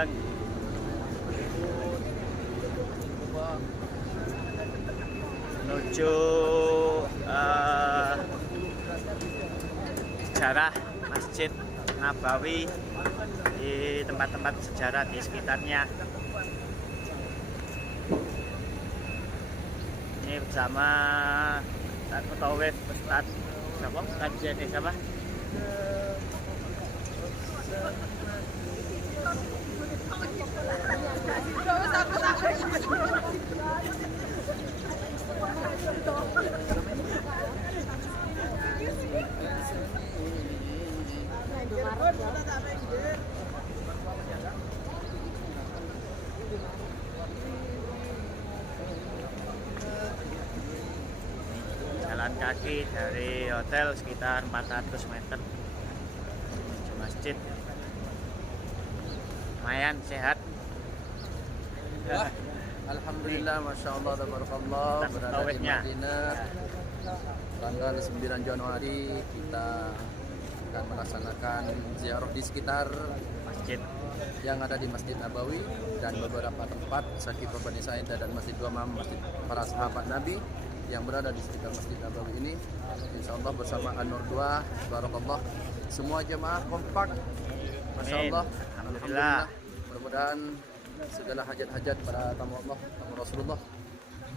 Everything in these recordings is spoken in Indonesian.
sekarang menuju sejarah Masjid Nabawi di tempat-tempat sejarah di sekitarnya. Ini bersama Ustaz Mutawif, Ustaz siapa? Jalan kaki dari hotel sekitar 400 meter menuju masjid. Lumayan sehat. Alhamdulillah, Masya Allah, tabarakallah, berada di Madinah. Tanggal 9 Januari kita akan melaksanakan ziarah di sekitar Masjid yang ada di Masjid Nabawi dan beberapa tempat Sakifah Bani Sa'idah dan Masjid Duamam, Masjid para sahabat Nabi yang berada di sekitar Masjid Nabawi ini. Insya Allah bersama An-Nur 2, barakallah, semua jemaah kompak, Masya Allah. Alhamdulillah. Mudah-mudahan segala hajat-hajat para tamu Allah, tamu Rasulullah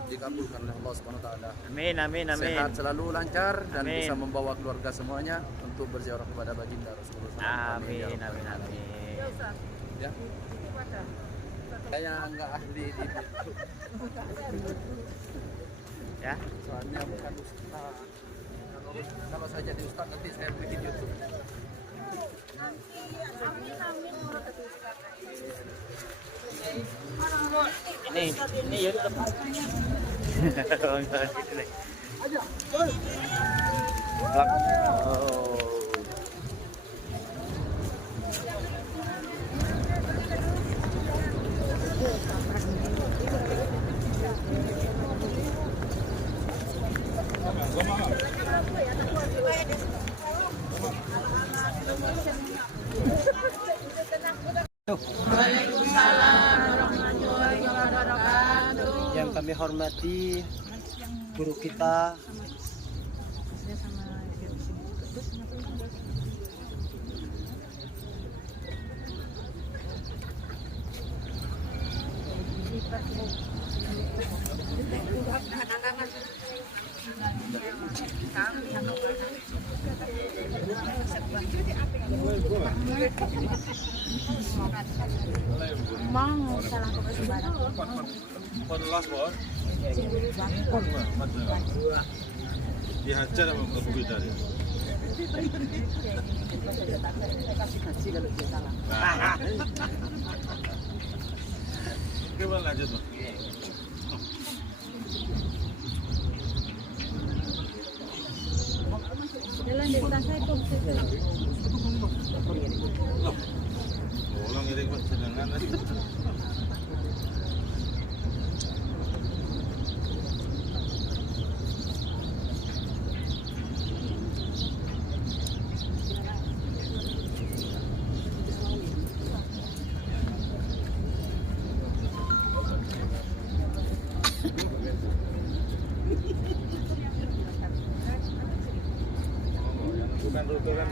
dikabulkan oleh Allah Subhanahu wa taala. Amin, amin, amin. Sehat selalu, lancar, dan Amin. bisa membawa keluarga semuanya untuk berziarah kepada baginda Rasulullah. Amin, amin, amin. Ya. Saya nggak ahli di Ya, soalnya bukan ustaz. Kalau saya jadi ustaz nanti saya bikin YouTube. ini YouTube. Oh. Waalaikumsalam warahmatullahi wabarakatuh. Yang kami hormati guru kita, Mau salah ke sembarang. Dihajar sama Abu dari. Gimana lanjut, Bang? Jalan di saya itu. Ulang iring Mas jenengan. Bukan rute kan.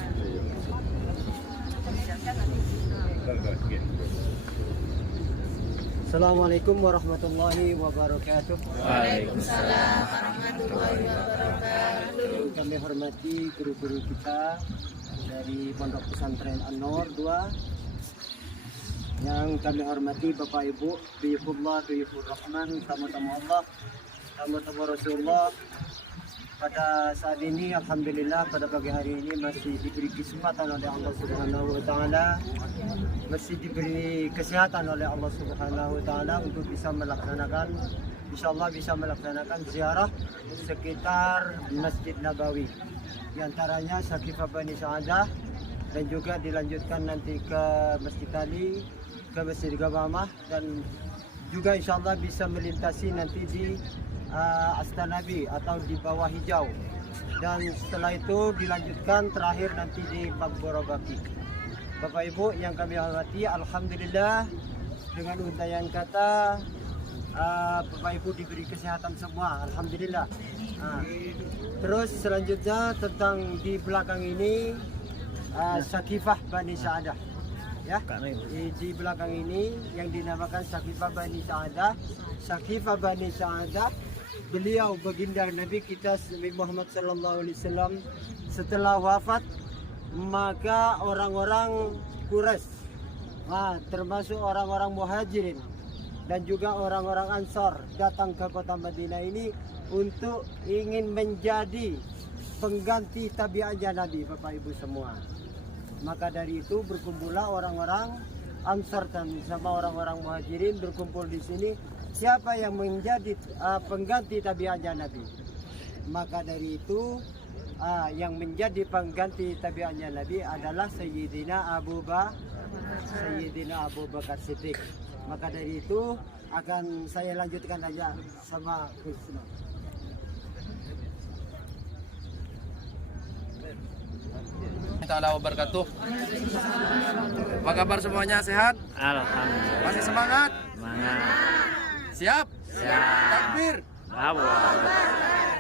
Assalamualaikum warahmatullahi wabarakatuh. Waalaikumsalam warahmatullahi wabarakatuh. Kami hormati guru-guru kita dari Pondok Pesantren An-Nur 2. Yang kami hormati Bapak Ibu, Duyufullah, Duyufur Rahman, tamu-tamu Allah, tamu-tamu Rasulullah. Pada saat ini alhamdulillah pada pagi hari ini masih diberi kesempatan oleh Allah Subhanahu wa taala, masih diberi kesehatan oleh Allah Subhanahu wa taala untuk bisa melaksanakan, insyaallah bisa melaksanakan ziarah sekitar Masjid Nabawi. Di antaranya Sakifah Bani Sa'idah dan juga dilanjutkan nanti ke Masjid Ali, ke Masjid Gabamah, dan juga insyaallah bisa melintasi nanti di Astana Nabi atau di bawah hijau, dan setelah itu dilanjutkan terakhir nanti di Maqbarah Baqi. Bapak Ibu yang kami hormati, alhamdulillah dengan untayan kata Bapak Ibu diberi kesehatan semua, alhamdulillah. Terus selanjutnya tentang di belakang ini Sakifah Bani Sa'adah. Ya, di belakang ini yang dinamakan Sakifah Bani Sa'adah. Sakifah Bani Sa'adah, beliau baginda Nabi kita Nabi Muhammad sallallahu alaihi wasallam setelah wafat, maka orang-orang Quraisy, termasuk orang-orang Muhajirin dan juga orang-orang Ansor datang ke kota Madinah ini untuk ingin menjadi pengganti tabiatnya Nabi, Bapak Ibu semua. Maka dari itu berkumpullah orang-orang Ansor dan sama orang-orang Muhajirin berkumpul di sini. Siapa yang menjadi pengganti tabiatnya Nabi? Maka dari itu yang menjadi pengganti tabiatnya Nabi adalah Sayyidina Abu Bakar Siddiq. Maka dari itu akan saya lanjutkan aja sama Gus. Assalamualaikum wabarakatuh. Apa kabar semuanya, sehat? Alhamdulillah. Masih semangat? Semangat. Siap? Siap. Takbir. Bravo.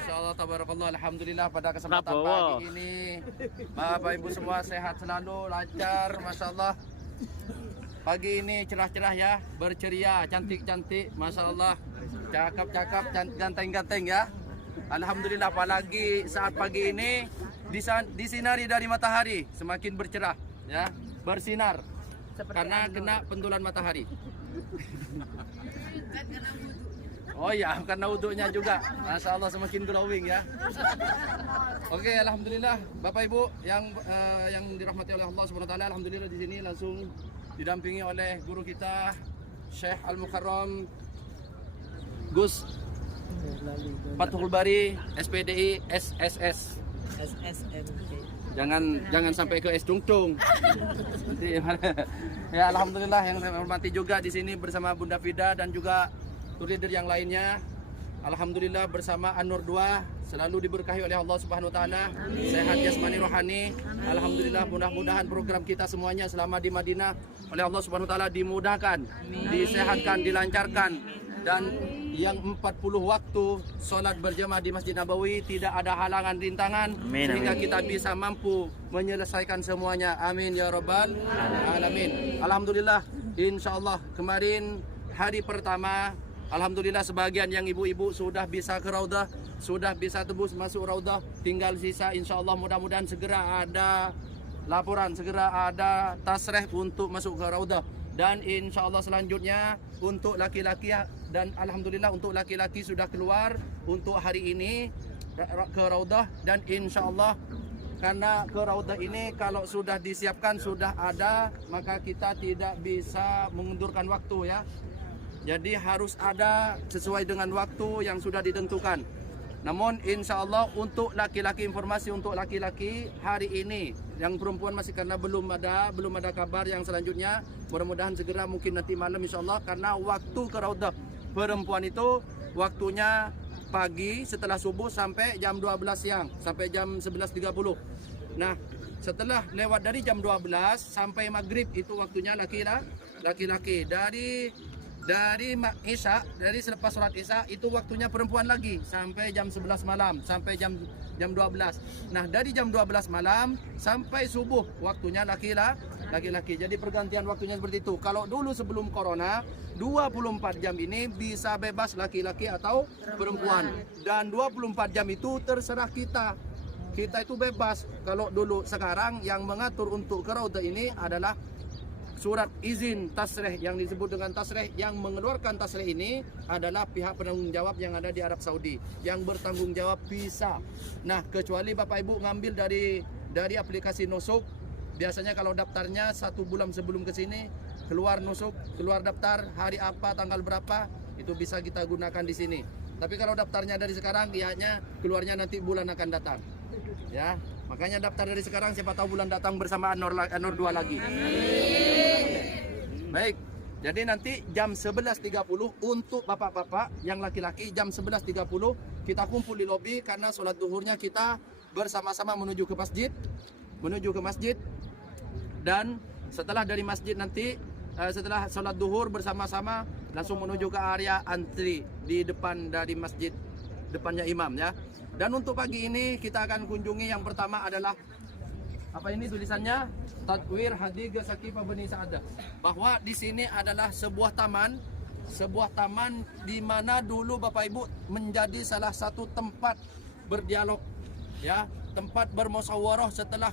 Insyaallah tabarakallah, alhamdulillah pada kesempatan Bravo. pagi ini Bapak Ibu semua sehat selalu, lancar, masyaallah. Pagi ini cerah-cerah ya, berceria, cantik-cantik, masyaallah. Cakep-cakep, ganteng-ganteng ya. Alhamdulillah, apalagi saat pagi ini disinari dari matahari, semakin bercerah ya, bersinar karena kena pentulan matahari. Oh ya, karena wudhunya juga, masya Allah semakin glowing ya. Oke, alhamdulillah Bapak Ibu yang dirahmati oleh Allah Subhanahu Wa Taala, alhamdulillah di sini langsung didampingi oleh guru kita Syekh Al Mukarram Gus Fathul Bari SPDI SSS. Jangan sampai ke es tungtung. Ya alhamdulillah yang saya hormati juga di sini bersama Bunda Fida dan juga tour leader yang lainnya. Alhamdulillah bersama An-Nur 2 selalu diberkahi oleh Allah Subhanahu wa taala. Sehat jasmani rohani. Alhamdulillah, mudah-mudahan program kita semuanya selama di Madinah oleh Allah Subhanahu wa taala dimudahkan, disehatkan, dilancarkan, dan yang 40 waktu sholat berjamaah di Masjid Nabawi tidak ada halangan rintangan, sehingga kita bisa mampu menyelesaikan semuanya. Amin ya rabbal alamin. Alhamdulillah, insyaallah kemarin hari pertama, alhamdulillah sebagian yang ibu-ibu sudah bisa ke Raudah, sudah bisa tembus masuk Raudah. Tinggal sisa insyaallah, mudah-mudahan segera ada laporan, segera ada tasreh untuk masuk ke Raudah. Dan insya Allah selanjutnya untuk laki-laki, dan alhamdulillah untuk laki-laki sudah keluar untuk hari ini ke Raudah. Dan insya Allah karena ke Raudah ini kalau sudah disiapkan, sudah ada, maka kita tidak bisa mengundurkan waktu ya. Jadi harus ada sesuai dengan waktu yang sudah ditentukan. Namun insya Allah untuk laki-laki, informasi untuk laki-laki hari ini, yang perempuan masih karena belum ada kabar yang selanjutnya. Mudah-mudahan segera, mungkin nanti malam insya Allah, karena waktu ke Raudah perempuan itu waktunya pagi setelah subuh sampai jam 12 siang, sampai jam 11.30. Nah setelah lewat dari jam 12 sampai maghrib itu waktunya laki-laki. Dari Isya, dari selepas sholat Isya itu waktunya perempuan lagi sampai jam 11 malam, sampai jam 12. Nah dari jam 12 malam sampai subuh waktunya laki-laki. Jadi pergantian waktunya seperti itu. Kalau dulu sebelum corona 24 jam ini bisa bebas laki-laki atau perempuan. Dan 24 jam itu terserah kita. Kita itu bebas. Kalau dulu, sekarang yang mengatur untuk ke Raudah ini adalah surat izin tasreh, yang disebut dengan tasreh. Yang mengeluarkan tasreh ini adalah pihak penanggung jawab yang ada di Arab Saudi, yang bertanggung jawab visa. Nah kecuali Bapak Ibu ngambil dari aplikasi Nusuk, biasanya kalau daftarnya 1 bulan sebelum ke sini, keluar Nusuk, keluar daftar hari apa, tanggal berapa, itu bisa kita gunakan di sini. Tapi kalau daftarnya dari sekarang, lihatnya keluarnya nanti bulan akan datang ya. Makanya daftar dari sekarang, siapa tahu bulan datang bersama An-Nur 2 lagi. Baik, jadi nanti jam 11.30 untuk bapak-bapak yang laki-laki, jam 11.30 kita kumpul di lobi, karena sholat duhurnya kita bersama-sama menuju ke masjid. Dan setelah dari masjid nanti, setelah sholat duhur bersama-sama langsung menuju ke area antri di depan dari masjid, depannya imam ya. Dan untuk pagi ini kita akan kunjungi yang pertama adalah apa ini tulisannya? Tadwir Hadiqah Sakifah Bani Sa'adah. Bahwa di sini adalah sebuah taman di mana dulu Bapak Ibu menjadi salah satu tempat berdialog ya, tempat bermusyawarah setelah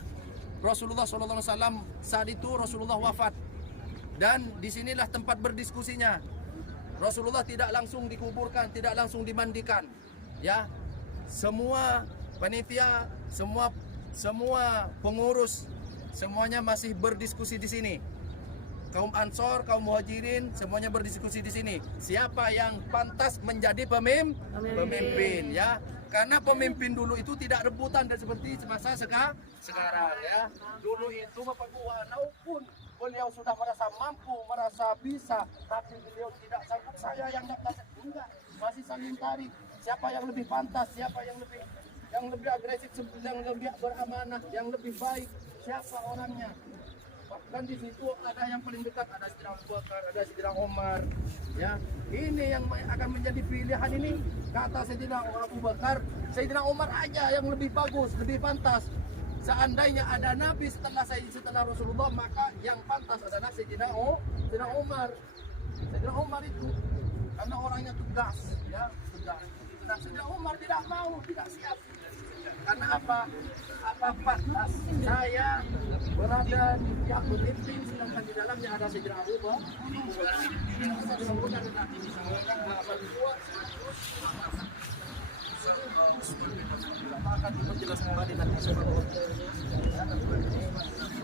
Rasulullah SAW saat itu Rasulullah wafat. Dan disinilah tempat berdiskusinya. Rasulullah tidak langsung dikuburkan, tidak langsung dimandikan. Ya, semua panitia, semua pengurus, semuanya masih berdiskusi di sini. Kaum Ansor, kaum Muhajirin, semuanya berdiskusi di sini. Siapa yang pantas menjadi pemimpin ya? Karena pemimpin dulu itu tidak rebutan dan seperti semasa sekarang ya. Dulu itu Bapak Ibu, walaupun beliau sudah merasa mampu, merasa bisa, tapi beliau tidak sanggup saya yang dapat, enggak, masih saling tarik. Siapa yang lebih pantas, siapa yang lebih agresif, yang lebih beramanah, yang lebih baik, siapa orangnya. Bahkan di situ ada yang paling dekat, ada Sayyidina Abu Bakar, ada Sayyidina Umar. Ya, ini yang akan menjadi pilihan ini. Kata Sayyidina Abu Bakar, Sayyidina Umar aja yang lebih bagus, lebih pantas. Seandainya ada Nabi setelah Rasulullah, maka yang pantas adalah Sayyidina Umar. Sayyidina Umar itu karena orangnya tegas, ya, tegas. Nah, Sayyidina Umar tidak mau, tidak siap. Karena apa? Apa pantas saya berada di pihak pemimpin sedangkan di dalamnya ada Sayyidina Abu Bakar. Akan diperjelas kembali nanti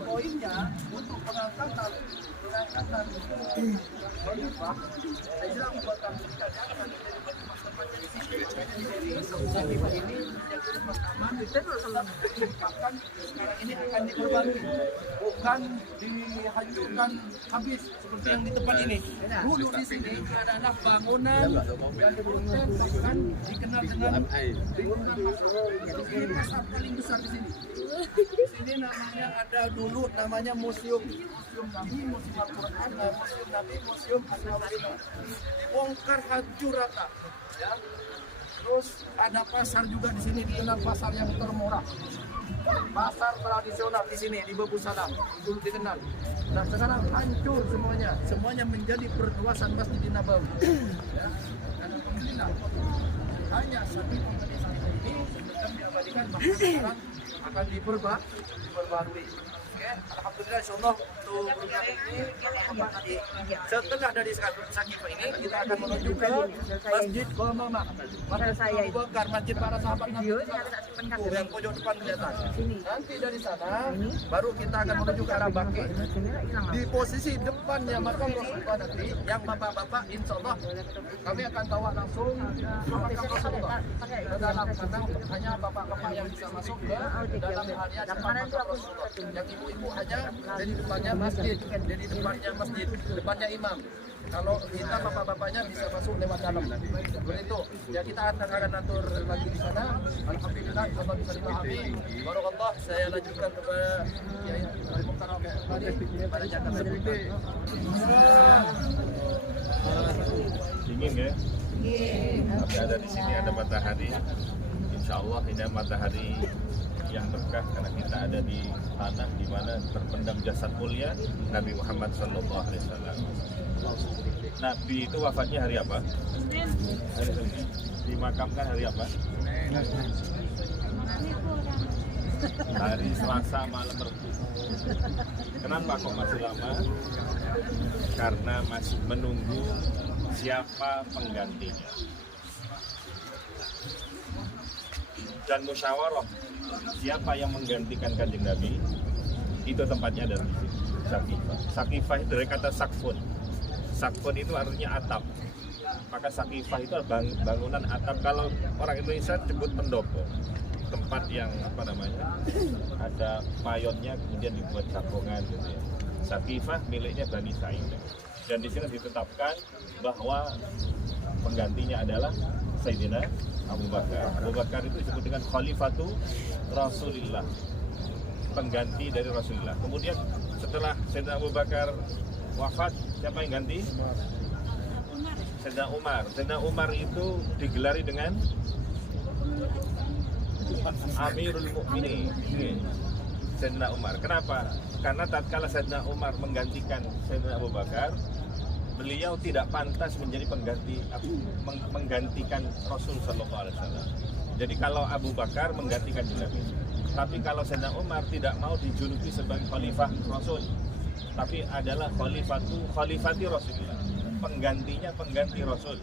poinnya untuk pengangkatan khalifah. Saya bilang buat kami khalifah ini yang pertama bahkan sekarang ini akan diperbarui, bukan dihancurkan habis seperti yang di tempat ini. Dulu di sini adalah bangunan yang bahkan dikenal dengan bangunan pasar paling besar di sini. Di sini namanya ada dulu namanya museum Nabi, museum Al-Quran, museum Nabi, museum Al-Nawawina. Dibongkar hancur rata. Ya. Terus ada pasar juga di sini dikenal pasar yang termurah. Pasar tradisional di sini di Babusada dulu dikenal. Nah sekarang hancur semuanya menjadi perluasan Masjid Nabawi. Ya. Dan alhamdulillah hanya satu organisasi ini sedang diabadikan, bahkan sekarang akan diperbarui. Oke, alhamdulillah insyaallah untuk program ini nanti setelah dari Sakifah ini kita akan menuju ke Masjid Qomamah. Masjid Abu Bakar, Masjid para sahabat Nabi yang pojok depan kelihatan. Nanti dari sana baru kita akan menuju ke arah Baki. Di posisi depannya makam Rasulullah nanti yang bapak-bapak insyaallah kami akan bawa langsung ke makam Rasulullah. Ke dalam karena hanya bapak-bapak yang bisa masuk ke dalam area makam Rasulullah. Yang ibu-ibu aja jadi depannya masjid, depannya imam. Kalau kita bapak-bapaknya bisa masuk lewat dalam. Begitu. Ya kita akan atur lagi di sana. Alhamdulillah Allah bisa dipahami. Barakallah, saya lanjutkan kepada Kiai Al-Muhtaram pada jatah seperti. Dingin ya? Tapi ada di sini ada matahari. Insya Allah ini matahari yang berkah karena kita ada di tanah di mana terpendam jasad mulia Nabi Muhammad SAW. Nabi itu wafatnya hari apa? Hari Senin. Dimakamkan hari apa? Hari Selasa malam Rebu. Kenapa kok masih lama? Karena masih menunggu siapa penggantinya. Dan musyawarah siapa yang menggantikan Kanjeng Nabi itu tempatnya adalah di sini. Sakifah. Sakifah itu dari kata sakfun. Sakfun itu artinya atap. Maka Sakifah itu bangunan atap. Kalau orang Indonesia sebut pendopo, tempat yang ada payonnya kemudian dibuat sakongan gitu ya. Sakifah miliknya Bani Sa'idah. Dan di sini ditetapkan bahwa penggantinya adalah Sayyidina Abu Bakar. Abu Bakar itu disebut dengan Khalifatu Rasulillah, pengganti dari Rasulullah. Kemudian setelah Sayyidina Abu Bakar wafat, siapa yang ganti? Sayyidina Umar. Sayyidina Umar itu digelari dengan Amirul Mukminin. Sayyidina Umar. Kenapa? Karena tatkala Sayyidina Umar menggantikan Sayyidina Abu Bakar, beliau tidak pantas menjadi menggantikan Rasul Sallallahu Alaihi Wasallam. Jadi kalau Abu Bakar menggantikan Nabi, tapi kalau Sayyidina Umar tidak mau dijuluki sebagai khalifah Rasul, tapi adalah khalifati Rasulullah, penggantinya pengganti Rasul.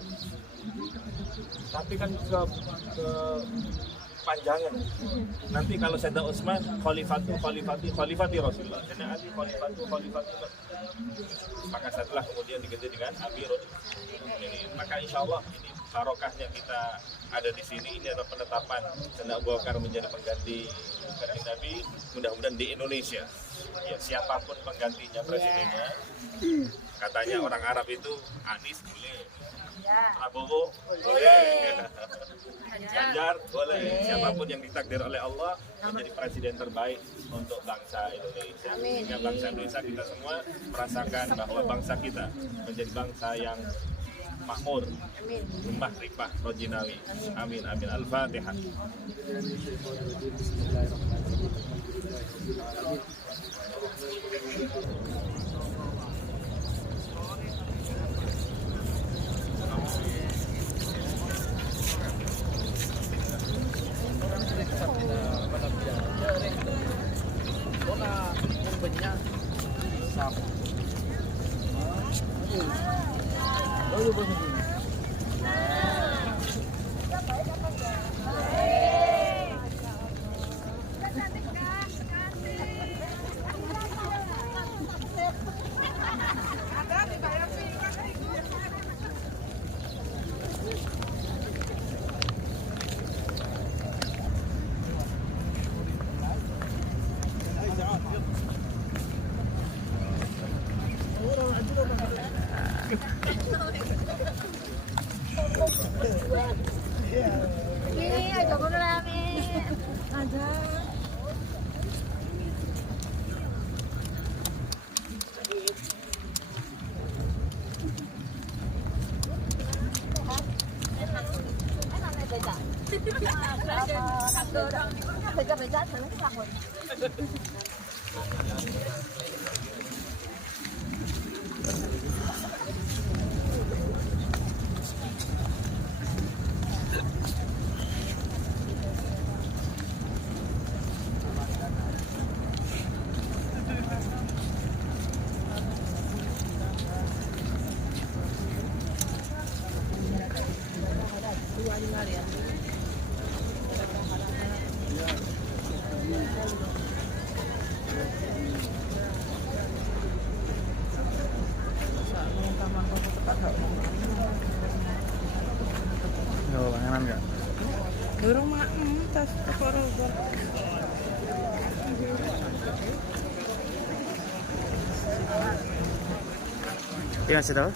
Tapi kan ke panjangan. Nanti kalau Sayyidina Utsman khalifati Rasulullah, Sayyidina Ali khalifati Rasulullah. Maka setelah kemudian diganti dengan Amirul Mukminin. Maka insya Allah ini barokahnya kita ada di sini. Ini adalah penetapan Sayyidina Abu Bakar menjadi pengganti Nabi. Mudah-mudahan di Indonesia, ya siapapun penggantinya presidennya. Katanya orang Arab itu Anies boleh, Prabowo boleh, Ganjar boleh, siapapun yang ditakdir oleh Allah menjadi presiden terbaik untuk bangsa Indonesia. Sehingga bangsa Indonesia kita semua merasakan bahwa bangsa kita menjadi bangsa yang makmur, rumah ripah rojinawi. Amin amin. Al-Fatihah. Yo, panganan enggak? Burung mak tas kepala. Iya masih tahu?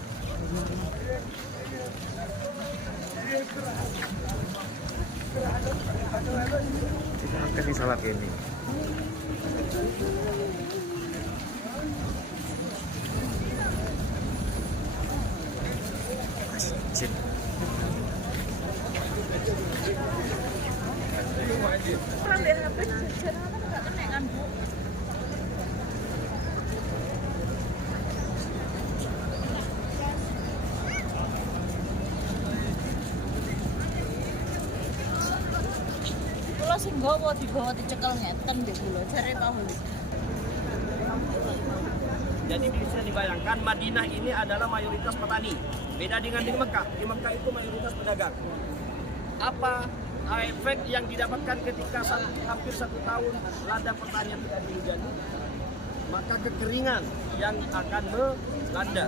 Kita kasih salad ini. Cip. Kula sing nggawa dicekel ngeten nggih kula jare tahu. Jadi bisa dibayangkan Madinah ini adalah mayoritas petani. Beda dengan di Mekah. Di Mekah itu mayoritas pedagang. Apa efek yang didapatkan ketika hampir 1 tahun ladang pertanian tidak dihujan? Maka kekeringan yang akan melanda.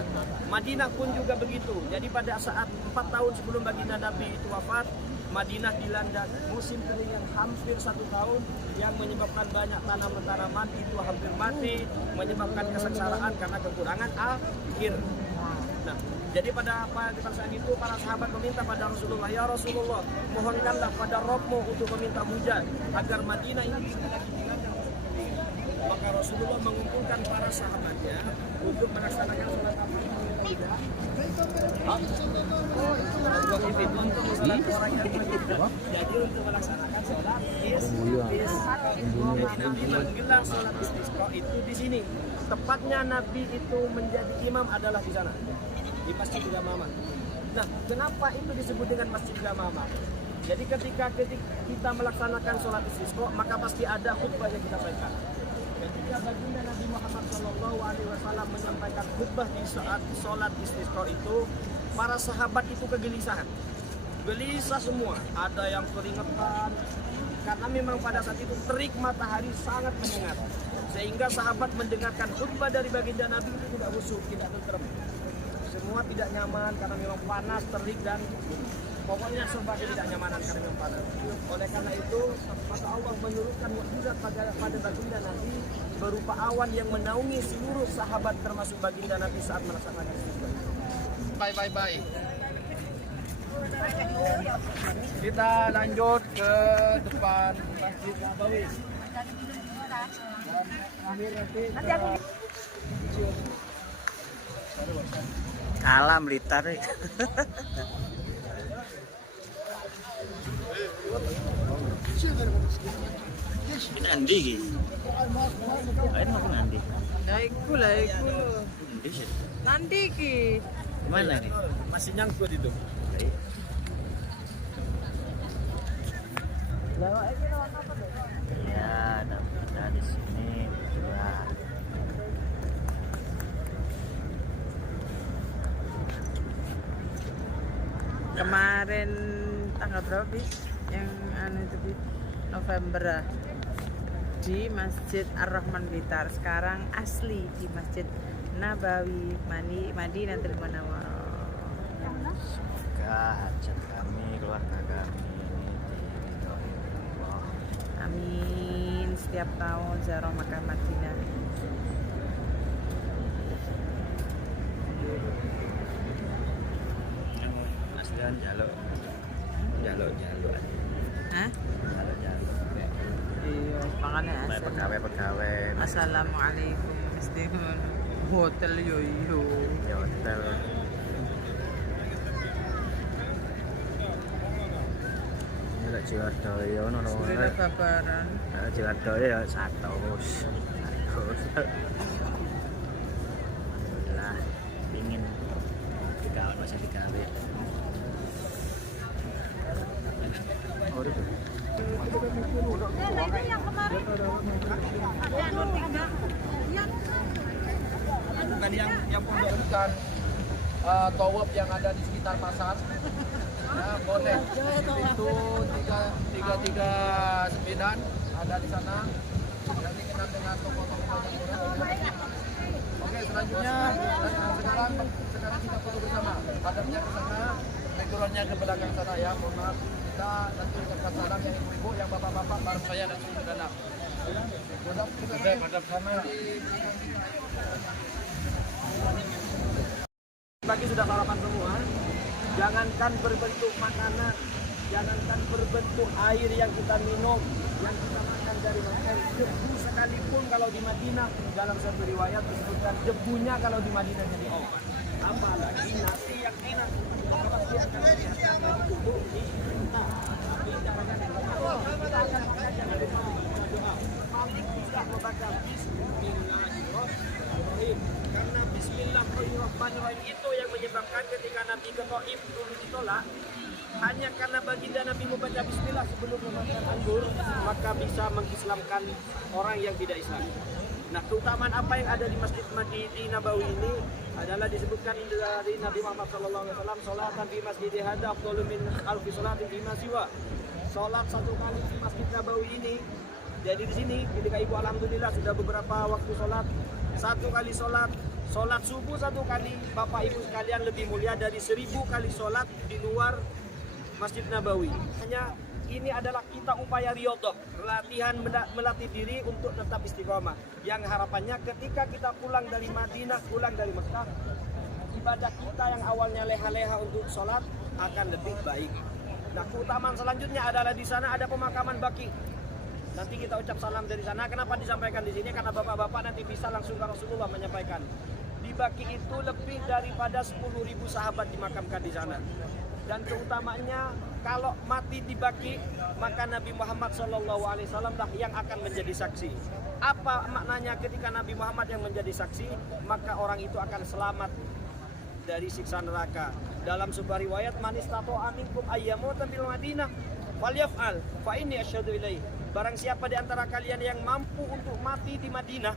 Madinah pun juga begitu. Jadi pada saat 4 tahun sebelum baginda Nabi itu wafat, Madinah dilanda musim kering yang hampir 1 tahun, yang menyebabkan banyak tanaman-tanaman itu hampir mati, menyebabkan kesengsaraan karena kekurangan air. Nah, jadi pada saat itu para sahabat meminta pada Rasulullah, ya Rasulullah, mohonkanlah pada Rabb-Mu untuk meminta hujan agar Madinah ini bisa lagi dilanda. maka Rasulullah mengumpulkan para sahabatnya untuk melaksanakan sholat apa? Jadi untuk melaksanakan sholat Nabi menggelar sholat istisqa itu di sini. Tepatnya Nabi itu menjadi imam adalah di sana, di Masjidil Yamamah. Nah, kenapa itu disebut dengan Masjidil Yamamah? Jadi ketika kita melaksanakan sholat istisqa, maka pasti ada khutbah yang kita sampaikan. Ketika baginda Nabi Muhammad SAW menyampaikan khutbah di saat sholat istisqa itu, para sahabat itu kegelisahan, gelisah semua. Ada yang keringetan karena memang pada saat itu terik matahari sangat menyengat, sehingga sahabat mendengarkan khutbah dari baginda Nabi itu tidak khusyuk, tidak tenteram. Semua tidak nyaman karena memang panas, terik, dan pokoknya serba tidak nyamanan karena memang panas. Oleh karena itu, maka Allah menurunkan mukjizat pada baginda Nabi berupa awan yang menaungi seluruh sahabat termasuk baginda Nabi saat melaksanakan istisqa. Bye. Kita lanjut ke depan Masjid Nabawi. Kalah Blitar. Nanti gitu. Ayo makan nanti. Laiku. Nanti sih. Nanti ki. Mana nih? Masih nyangkut itu. Ya, ada kita di sini. Ya. Kemarin tanggal berapa bis? Yang anu itu bis? November di Masjid Ar-Rahman Blitar. Sekarang asli di Masjid Nabawi Madinatul Munawwarah. Semoga hajat kami, keluarga kami diridhoi Allah. Amin. Setiap tahun ziarah Makkah Madinah. Mas Dan jaluk. Hah? Jaluk. Iya, makanya Pegawai. Assalamualaikum. Mesti hotel yo. Ya hotel. Ini lek Jiwardoyo ono Sudah babaran. Jiwardoyo ya 100. Alhamdulillah dingin. Digawe masih digawe. Bukan yang pondok, bukan tawaf yang ada di sekitar pasar. Ya, boleh. Itu 339 ada di sana. Yang dikenal dengan toko-toko yang. Oke, selanjutnya sekarang kita foto bersama. Hadapnya ke sana, backgroundnya ke belakang sana ya. Mohon maaf. Kita nanti ucapkan salam yang ibu-ibu, yang bapak-bapak, bareng saya dan seluruh dalam. Oke, pada sana. Pagi sudah sarapan semua. Jangankan berbentuk makanan, jangankan berbentuk air yang kita minum, yang kita makan dari makan, debu sekalipun kalau di Madinah dalam satu riwayat disebutkan debunya kalau di Madinah jadi obat. Apalagi nasi yang enak, pasti akan menyehatkan bagi tubuh kita. Tapi kita akan makan jangan lupa doa. Paling tidak membaca Bismillahirrahmanirrahim. Karena Bismillahirrahmanirrahim itu yang menyebabkan ketika Nabi ke Taif dulu ditolak, hanya karena baginda Nabi membaca Bismillah sebelum memakan anggur, maka bisa mengislamkan orang yang tidak Islam. Nah, keutamaan apa yang ada di Masjid Nabawi ini adalah disebutkan dari Nabi Muhammad SAW, salatan di Masjid hadza afdalu min alfi salatin fi ma siwa. Salat satu kali di Masjid Nabawi ini, jadi di sini ketika ibu alhamdulillah sudah beberapa waktu salat, satu kali salat subuh satu kali, bapak ibu sekalian, lebih mulia dari 1000 kali salat di luar Masjid Nabawi. Hanya ini adalah kita upaya riyadhah, latihan melatih diri untuk tetap istiqomah. Yang harapannya ketika kita pulang dari Madinah, pulang dari Mekah, ibadah kita yang awalnya leha-leha untuk sholat akan lebih baik. Nah, keutamaan selanjutnya adalah di sana ada pemakaman baki. Nanti kita ucap salam dari sana. Kenapa disampaikan di sini? Karena bapak-bapak nanti bisa langsung ke Rasulullah menyampaikan. Di Baki itu lebih daripada 10.000 sahabat dimakamkan di sana. Dan keutamanya kalau mati di Baki, maka Nabi Muhammad SAW lah yang akan menjadi saksi. Apa maknanya ketika Nabi Muhammad yang menjadi saksi? Maka orang itu akan selamat dari siksa neraka. Dalam sebuah riwayat, man istata'a minkum ayyamuta bil Madinah falyaf'al fa inni asyhadu ilaihi. Barang siapa di antara kalian yang mampu untuk mati di Madinah,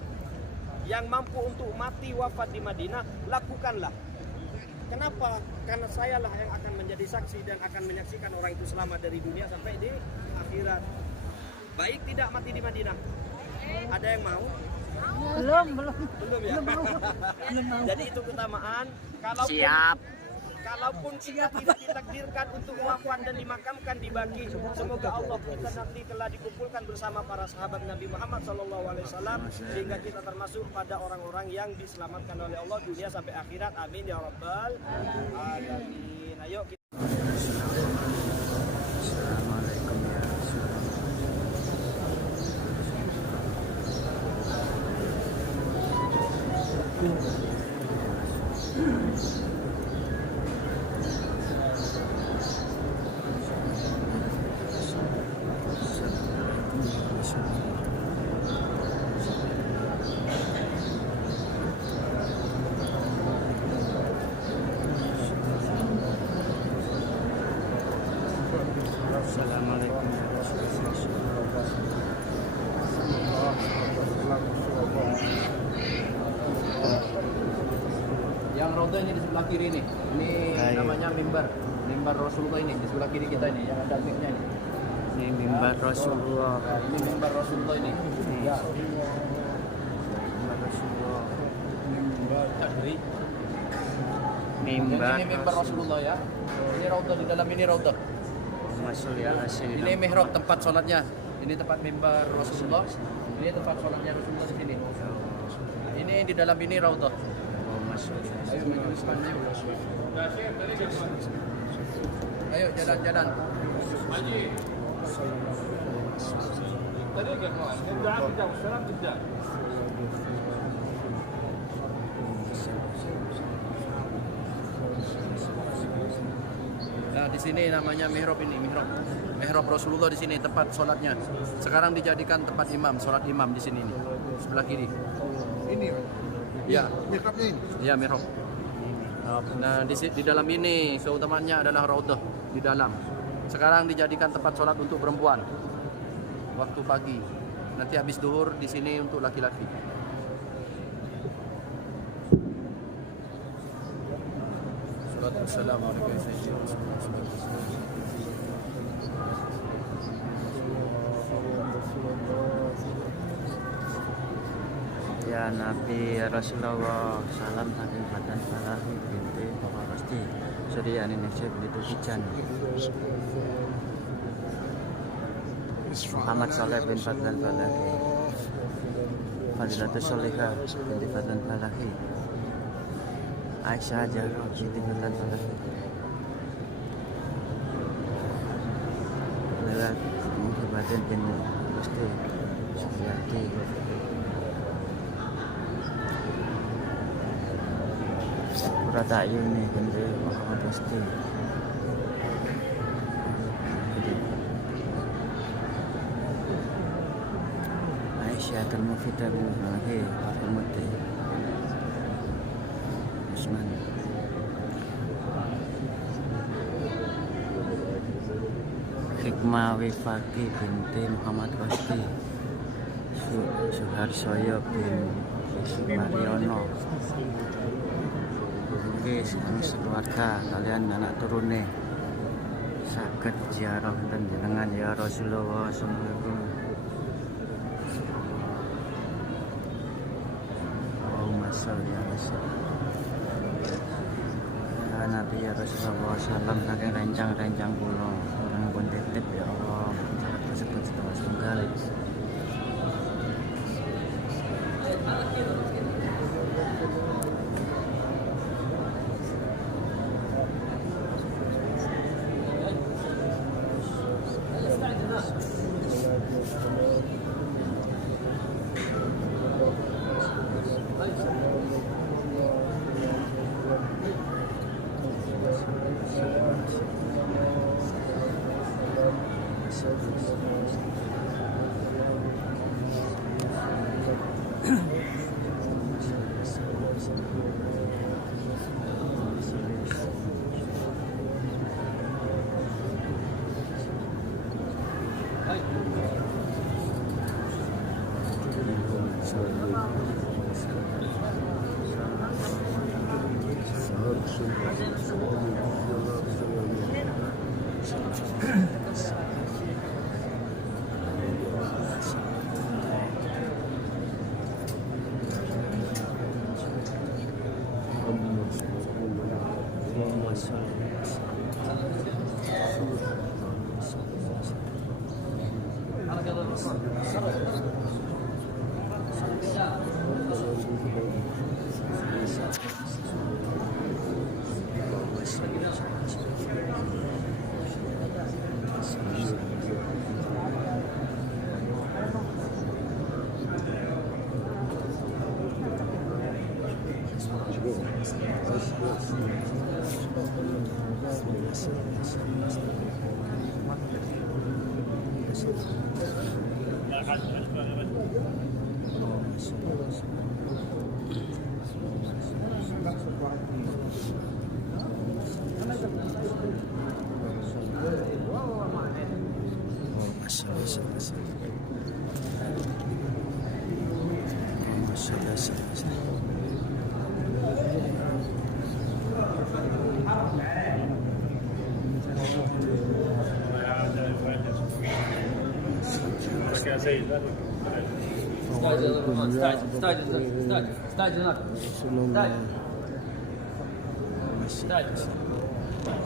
yang mampu untuk mati wafat di Madinah, lakukanlah. Kenapa? Karena sayalah yang akan menjadi saksi dan akan menyaksikan orang itu selamat dari dunia sampai di akhirat. Baik tidak mati di Madinah. Ada yang mau? Belum ya. Jadi itu keutamaan. Siap. Kalaupun kita tidak ditakdirkan untuk wafat dan dimakamkan di Baki, semoga Allah kita nanti telah dikumpulkan bersama para sahabat Nabi Muhammad SAW sehingga kita termasuk pada orang-orang yang diselamatkan oleh Allah dunia sampai akhirat. Amin ya rabbal alamin. Ayo kita. Assalamualaikum ya Assalamualaikum Yang roda ini di sebelah kiri nih. Ini namanya mimbar Rasulullah ini di sebelah kiri kita ini yang ada mic-nya ini. Ini mimbar Rasulullah. Nah, ini mimbar Rasulullah ini. Ya. Mimbar Rasulullah. Tadri. Mimbar Ini mimbar Rasulullah ya. Ini raudhah, di dalam ini raudhah. Masuk ya Ini mihrab tempat sholatnya. Ini tempat mimbar Rasulullah. Ini tempat sholatnya Rasulullah di sini. Ini di dalam ini raudhah. Masuk. Ayo jalan-jalan. Nah, di sini namanya mihrab ini, mihrab Rasulullah di sini tempat sholatnya. Sekarang dijadikan tempat imam, sholat imam di sini nih, sebelah kiri. Ini Ya, mihrabnya ini. ya mihrab. Nah, di dalam ini keutamaannya adalah raudhah di dalam. Sekarang dijadikan tempat sholat untuk perempuan waktu pagi. Nanti habis duhur di sini untuk laki-laki. Assalamualaikum warahmatullahi wabarakatuh. Ya Nabi ya Rasulullah, salam saking badan Falahi binti Bapak Pasti Surya Indonesia begitu hujan. Muhammad Saleh bin Fadlan Falahi, Fadilatul Solihah binti Fadlan Falahi, Aisyah Jarrah binti Fadlan Falahi, lewat Muhammad bin Pasti Suryati, Rata Ayuni binti Muhammad Pasti, Aisyah Mufidah bin Falahi, Muhammad Usman, Hikmah Wifaki binti Muhammad Pasti, Suharsoyo bin Mariono. Oke, sekeluarga kalian anak turune saged ziarah dan jenengan ya Rasulullah sallallahu alaihi wasallam. Ya Nabi ya Rasulullah salam saking rencang-rencang kula orang pun titip ya Allah tersebut setunggal.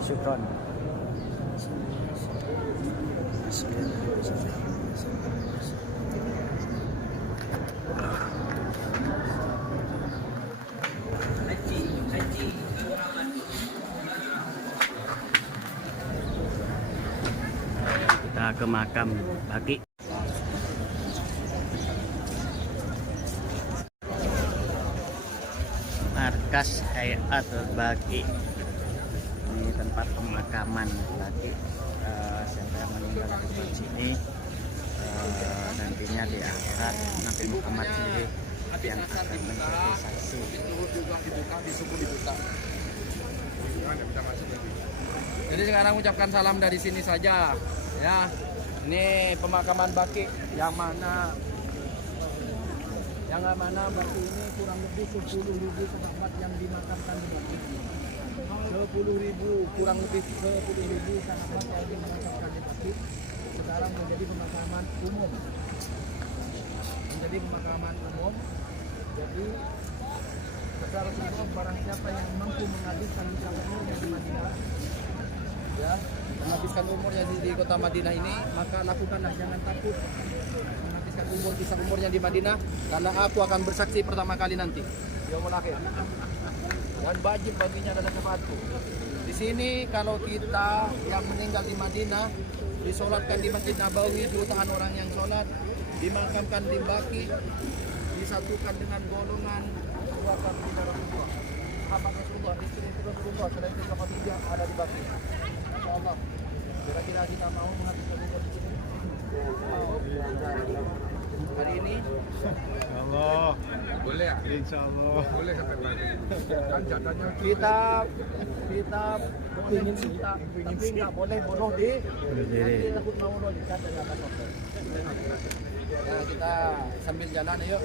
Syukran. Kita ke makam Baki. Markas Hayatul Baki. Ini tempat pemakaman Baki. Siapa yang meninggal di sini nantinya diangkat Nabi Muhammad sendiri yang akan menjadi saksi. Jadi sekarang ucapkan salam dari sini saja, ya. Ini pemakaman Baki yang mana Baki ini kurang lebih 10.000 sahabat yang dimakamkan di Baki. 10.000, kurang lebih 10.000 sahabat yang dimakamkan di Baki. Sekarang menjadi pemakaman umum. Jadi kata Rasulullah, barang siapa yang mampu menghabiskan umurnya di Madinah, ya, menghabiskan umurnya di kota Madinah ini, maka lakukanlah, jangan takut menghabiskan umurnya di Madinah, karena aku akan bersaksi pertama kali nanti yaumul akhir. Dan wajib baginya adalah syafaatku. Di sini kalau kita yang meninggal di Madinah disolatkan di Masjid Nabawi, jutaan orang yang sholat, dimakamkan di Baki, disatukan dengan golongan keluarga Rasulullah, sahabat Rasulullah, istri Rasulullah, selain itu Khadijah ada di Baki. Insyaallah. Kira-kira kita mau menghabiskan umur di sini hari ini? Allah. Boleh ya? Insyaallah. Boleh sampai Baki. Kan jatahnya kita ingin minta, tapi nggak boleh bunuh di. Nanti takut mau bunuh di atas hotel. Ya, kita sambil jalan yuk,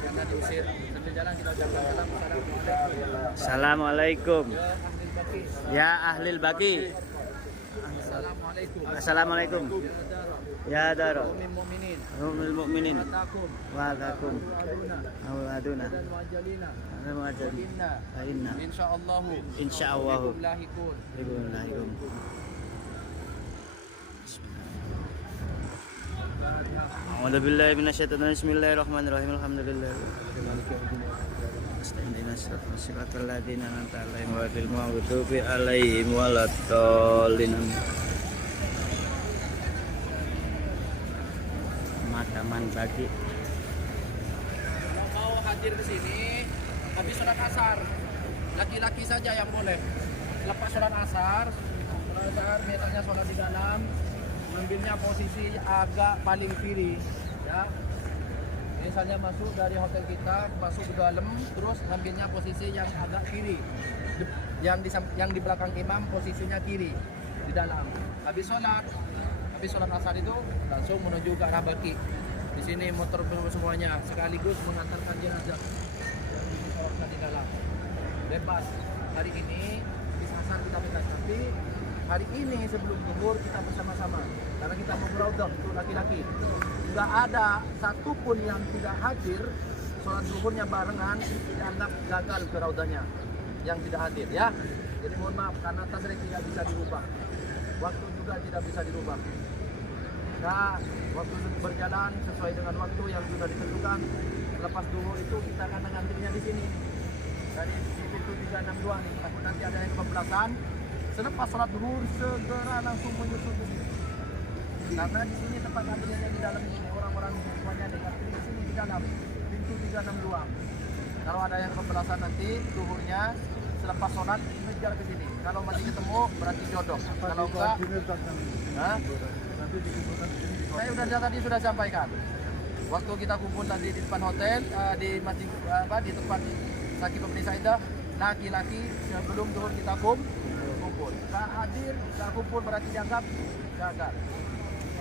jangan diusir. Sambil jalan kita ucapkan salam. Assalamualaikum. Ya Ahlil Baki. Ya Ahlil Baki. Assalamualaikum. Assalamualaikum. Ya Daro. Mu'minin. Rumil Mukminin. Takum. Wa lakum. Auladuna. Dan wajalina. Ana wajib. Inna. Insyaallah. Insyaallah. Lahikun. Bismillahirrahmanirrahim. A'udzu billahi minasyaitonir rajim. Bismillahirrahmanirrahim. Alhamdulillah. Shiratal ladzina an'amta 'alaihim ghairil maghdubi 'alaihim waladdallin. Makaman Baki. Mau hadir ke sini habis sholat asar. Laki-laki saja yang boleh. Lepas sholat asar biasanya sholat di dalam. Ambilnya posisi agak paling kiri, ya. Misalnya masuk dari hotel kita, masuk ke dalam, terus ambilnya posisi yang agak kiri. Yang di belakang imam posisinya kiri di dalam. Habis sholat asar itu langsung menuju ke arah Baki. Di sini motor semuanya sekaligus mengantarkan jenazah yang di dalam. Bebas. Hari ini di asar kita bebas, tapi hari ini sebelum zuhur kita bersama-sama karena kita mau beraudah untuk laki-laki. Tidak ada satupun yang tidak hadir sholat zuhurnya barengan dianggap gagal ke raudahnya yang tidak hadir, ya. Jadi mohon maaf karena tasrik tidak bisa dirubah, waktu juga tidak bisa dirubah. Nah, waktu berjalan sesuai dengan waktu yang sudah ditentukan. Lepas zuhur itu kita akan mengantrinya di sini dari pintu 362 nih. Takut nanti ada yang kebablasan. Selepas sholat zuhur segera langsung menyusul ke sini. Karena di sini tempat antriannya di dalam ini, orang-orang semuanya dekat di sini di dalam pintu 362. Kalau ada yang kebablasan nanti zuhurnya selepas sholat mengejar ke sini. Kalau masih ketemu berarti jodoh. Kalau enggak, saya tadi sudah sampaikan. Waktu kita kumpul tadi di depan hotel, di masjid di tempat Sakit Pembeli Saidah, laki-laki sebelum zuhur kita kumpul. Tak hadir, tak kumpul berarti dianggap gagal.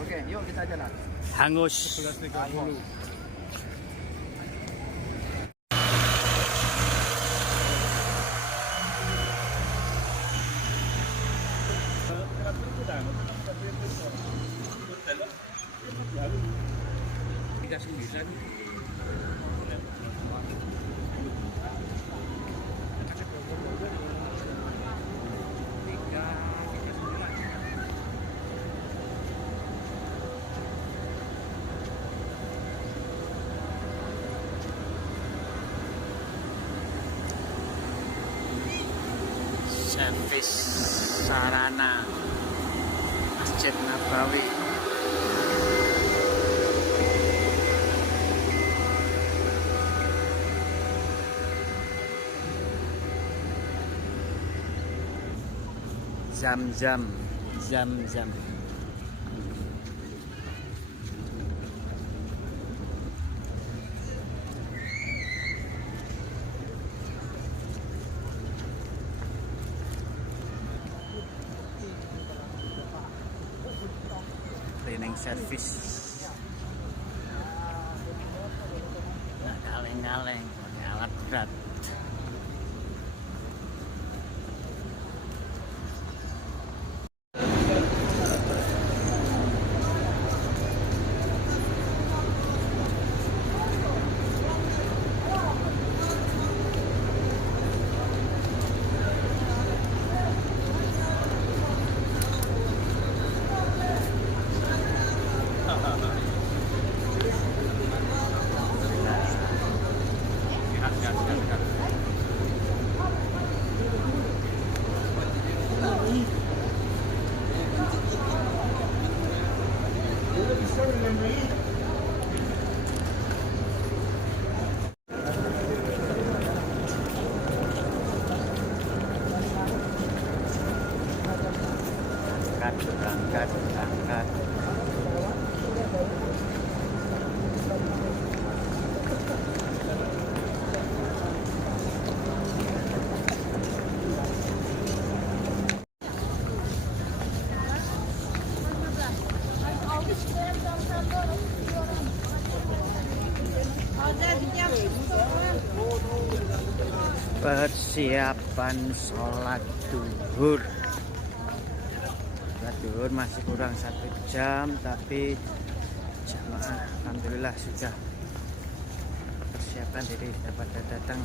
Oke, yuk kita jalan. Hangus. Servis sarana Masjid Nabawi. Zam-zam. Cleaning service. Nah, kaleng-kaleng, alat berat. Berangkat. Persiapan sholat duhur. Sholat duhur masih kurang 1 jam, tapi jamaah alhamdulillah sudah persiapan diri dapat datang.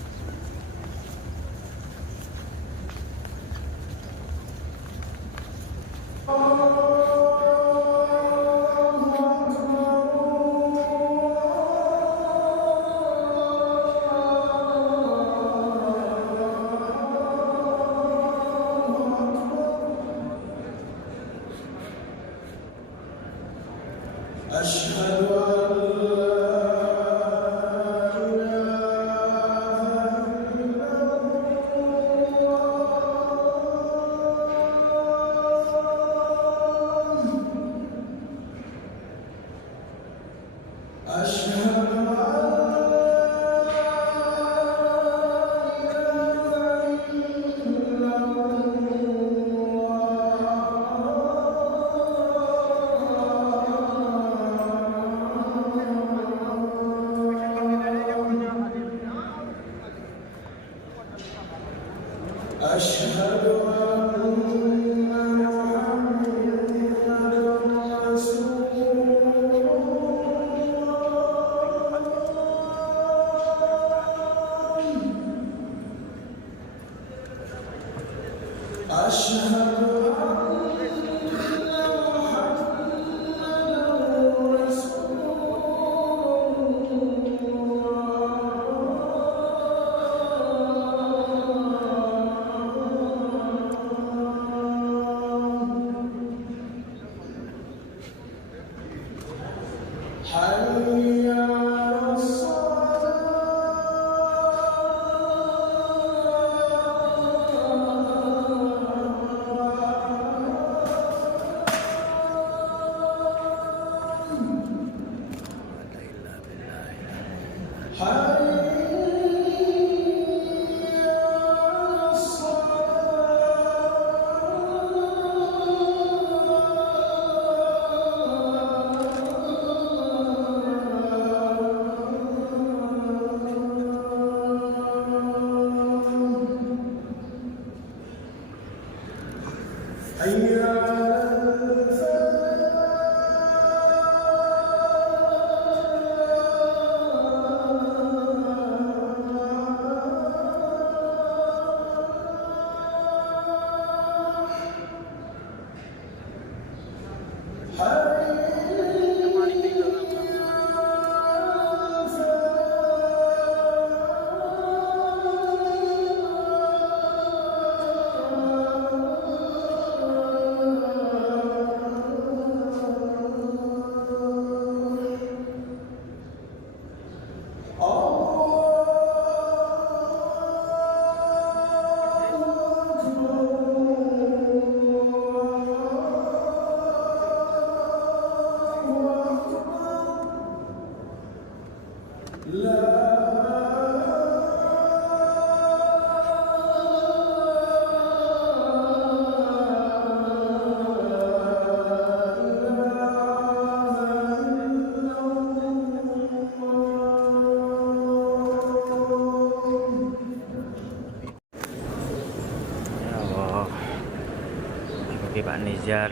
Bagi Pak Nizar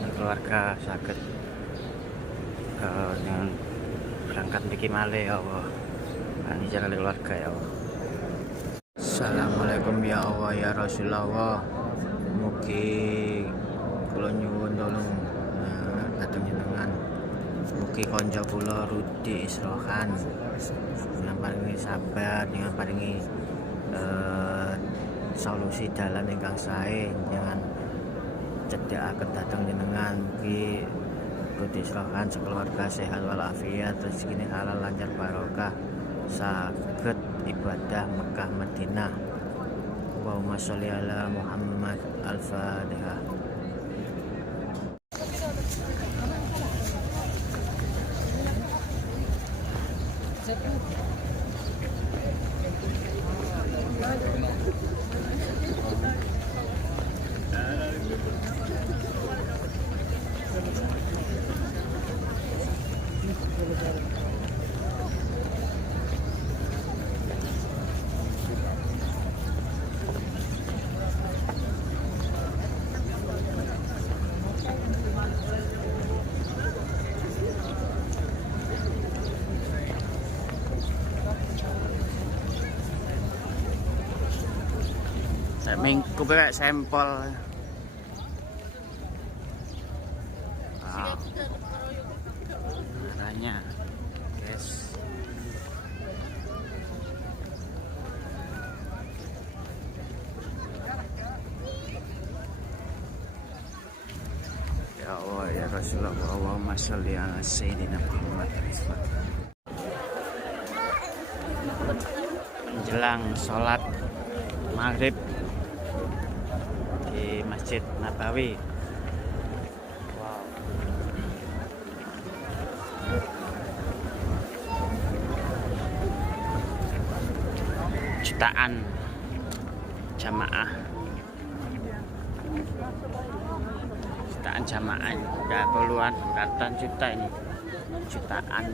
dan keluarga sakit dengan berangkat niki malih ya Allah. Pak Nizar dan keluarga ya Allah. Assalamualaikum ya Allah ya Rasulullah. Mugi kula nyuwun tolong dateng jenengan. Mugi konco kula Rudi Isrohan yang paringi sabar, yang paringi solusi dalan ingkang sae jangan cedhakaken dhateng jenengan. Mugi Rudi Isrohan sekeluarga sehat walafiat, rezekine halal lancar barokah, saged ibadah Mekah Madinah. Allahumma sholli ala Muhammad. Al-Fatihah. Minggu kayak sampel. Arahnya, guys. Ya Allah ya Rasulullah, Allahumma sholli ala sayyidina Muhammad. Menjelang sholat maghrib di Masjid Nabawi. Wow. Jutaan jamaah. Jutaan jamaah ini. Udah puluhan, ratusan juta ini. Jutaan.